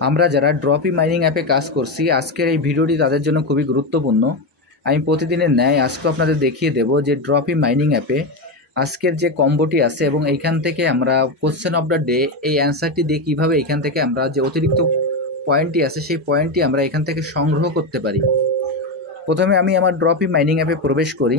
আমরা যারা ড্রপি মাইনিং অ্যাপে কাজ করছি, আজকের এই ভিডিওটি তাদের জন্য খুবই গুরুত্বপূর্ণ। আমি প্রতিদিনের ন্যায় আজকে আপনাদের দেখিয়ে দেব যে ড্রপি মাইনিং অ্যাপে আজকের যে কম্বোটি আছে এবং এইখান থেকে আমরা কোশ্চেন অফ দ্য ডে এই অ্যান্সারটি দিয়ে কীভাবে এইখান থেকে আমরা যে অতিরিক্ত পয়েন্টটি আছে সেই পয়েন্টটি আমরা এখান থেকে সংগ্রহ করতে পারি। প্রথমে আমি আমার ড্রপি মাইনিং অ্যাপে প্রবেশ করি।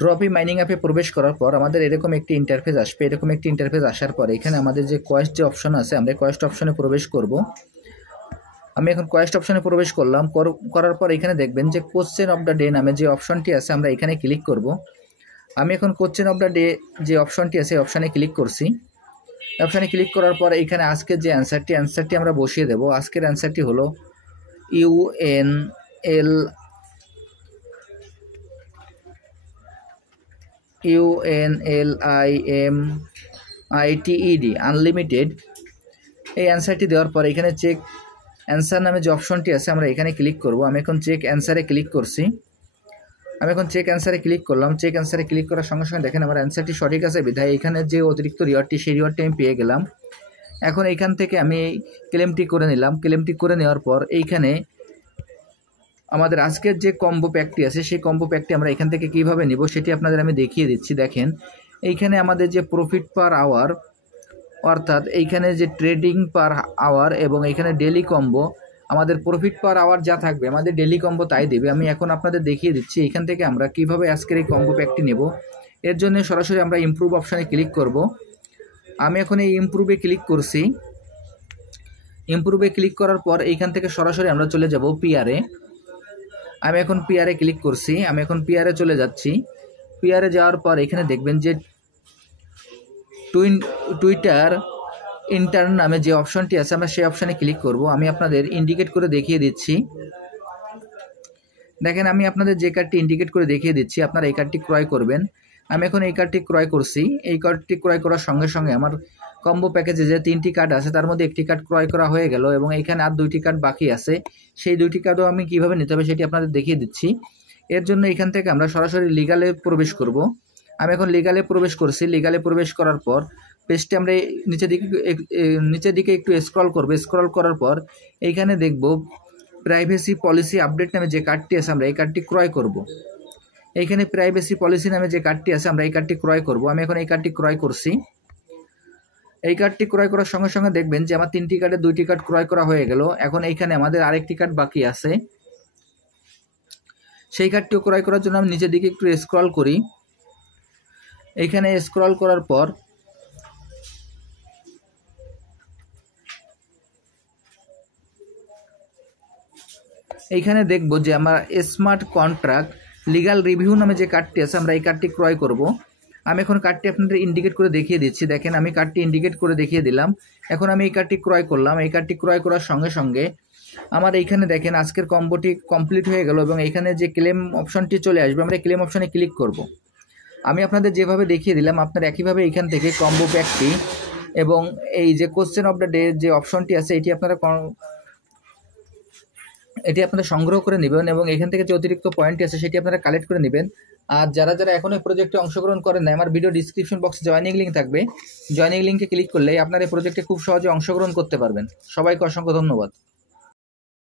ড্রপি মাইনিং অ্যাপে প্রবেশ করার পর আমাদের এরকম একটি ইন্টারফেস আসবে। এরকম একটি ইন্টারফেস আসার পর এখানে আমাদের যে কোয়েস্ট যে অপশন আছে, আমরা কোয়েস্ট অপশনে প্রবেশ করব। আমি এখন কোয়েস্ট অপশনে প্রবেশ করলাম। করার পর এখানে দেখবেন যে কোশ্চেন অফ দ্য ডে নামে যে অপশনটি আছে, আমরা এখানে ক্লিক করব। আমি এখন কোশ্চেন অফ দ্য ডে যে অপশনটি আছে অপশানে ক্লিক করছি। অপশানে ক্লিক করার পর এখানে আজকের যে অ্যান্সারটি আমরা বসিয়ে দেব। আজকের অ্যান্সারটি হলো UNLIMITED আনলিমিটেড। এই অ্যান্সারটি দেওয়ার পর এখানে চেক অ্যান্সার নামে যে অপশনটি আছে আমরা এখানে ক্লিক করব। আমি এখন চেক অ্যান্সারে ক্লিক করছি। আমি এখন চেক অ্যান্সারে ক্লিক করলাম। চেক অ্যান্সারে ক্লিক করার সঙ্গে সঙ্গে দেখেন আমার অ্যান্সারটি সঠিক আছে বিধায় এখানে যে অতিরিক্ত রিওয়ার্ডটি সেই রিওয়ার্ডটি আমি পেয়ে গেলাম। এখন এইখান থেকে আমি ক্লেমটি করে নিলাম। ক্লেমটি করে নেওয়ার পর এইখানে আমাদের আজকের যে কম্বো প্যাকটি আছে সেই কম্বো প্যাকটি আমরা এখান থেকে কিভাবে নিব সেটি আপনাদের আমি দেখিয়ে দিচ্ছি। দেখেন এইখানে আমাদের যে প্রফিট পার আওয়ার, অর্থাৎ এইখানে যে ট্রেডিং পার আওয়ার এবং এইখানে ডেলি কম্বো, আমাদের প্রফিট পার আওয়ার যা থাকবে আমাদের ডেলি কম্বো তাই দেবে। আমি এখন আপনাদের দেখিয়ে দিচ্ছি এইখান থেকে আমরা কিভাবে আজকের এই কম্বো প্যাকটি নেব। এর জন্য সরাসরি আমরা ইমপ্রুভ অপশানে ক্লিক করব। আমি এখন এই ইমপ্রুভে ক্লিক করছি। ইমপ্রুভে ক্লিক করার পর এইখান থেকে সরাসরি আমরা চলে যাব পিআরে। আমি এখন পিআরে ক্লিক করছি। আমি এখন পিআরে চলে যাচ্ছি। পিআরে যাওয়ার পর এখানে দেখবেন যে টুইটার ইন্টার্ন নামে যে অপশনটি আছে আমরা সেই অপশানে ক্লিক করব। আমি আপনাদের ইন্ডিকেট করে দেখিয়ে দিচ্ছি। দেখেন আমি আপনাদের যে কার্ডটি ইন্ডিকেট করে দেখিয়ে দিচ্ছি, আপনারা এই কার্ডটি ক্রয় করবেন। আমি এখন এই কার্ডটি ক্রয় করছি। এই কার্ডটি ক্রয় করার সঙ্গে সঙ্গে আমার কম্বো প্যাকেজে যে 3টি কার্ড আছে তার মধ্যে একটি কার্ড ক্রয় করা হয়ে গেল এবং এখানে আর 2টি কার্ড বাকি আছে। সেই 2টি কার্ডও আমি কিভাবে নিতে হবে সেটি আপনাদের দেখিয়ে দিচ্ছি। এর জন্য এখান থেকে আমরা সরাসরি লিগালে প্রবেশ করব। আমি এখন লিগালে প্রবেশ করছি। লিগালে প্রবেশ করার পর পেজটি আমরা নিচের দিকে একটু স্ক্রল করব। স্ক্রল করার পর এইখানে দেখব প্রাইভেসি পলিসি আপডেট নামে যে কার্ডটি আছে আমরা এই কার্ডটি ক্রয় করব। এইখানে প্রাইভেসি পলিসি নামে যে কার্ডটি আছে আমরা এই কার্ডটি ক্রয় করব। আমি এখন এই কার্ডটি ক্রয় করছি। এই কার্ডটি ক্রয় করার সঙ্গে সঙ্গে দেখবেন যে আমার 3টি কার্ডে 2টি কার্ড ক্রয় করা হয়ে গেল। এখন এইখানে আমাদের আরেকটি কার্ড বাকি আছে। সেই কার্ডটিও ক্রয় করার জন্য আমি নিচের দিকে একটু স্ক্রল করি। এইখানে স্ক্রল করার পর এইখানে দেখব যে আমার স্মার্ট কন্ট্রাক্ট লিগাল রিভিউ নামে যে কার্ডটি আছে আমরা এই কার্ডটি ক্রয় করব। আমি এখন কার্ডটি আপনাদের ইন্ডিকেট করে দেখিয়ে দিচ্ছি। দেখেন আমি কার্ডটি ইন্ডিকেট করে দেখিয়ে দিলাম। এখন আমি এই কার্ডটি ক্রয় করলাম। এই কার্ডটি ক্রয় করার সঙ্গে সঙ্গে আমার এইখানে দেখেন আজকের কম্বোটি কমপ্লিট হয়ে গেল এবং এইখানে যে ক্লেম অপশনটি চলে আসবে, আমরা ক্লেম অপশনে ক্লিক করব। আমি আপনাদের যেভাবে দেখিয়ে দিলাম আপনারা একইভাবে এইখান থেকে কম্বো প্যাকটি এবং এই যে কোশ্চেন অফ দ্য ডে যে অপশনটি আছে এটি আপনারা সংগ্রহ করে নেবেন এবং এখান থেকে যে অতিরিক্ত পয়েন্টটি আছে সেটি আপনারা কালেক্ট করে নেবেন। আর যারা এখনো এই প্রজেক্টে অংশগ্রহণ করেন না, আমার ভিডিও ডিসক্রিপশন বক্সে জয়েনিং লিঙ্ক থাকবে। জয়েনিং লিঙ্কে ক্লিক করলে আপনারা এই প্রজেক্টে খুব সহজে অংশগ্রহণ করতে পারবেন। সবাইকে অসংখ্য ধন্যবাদ।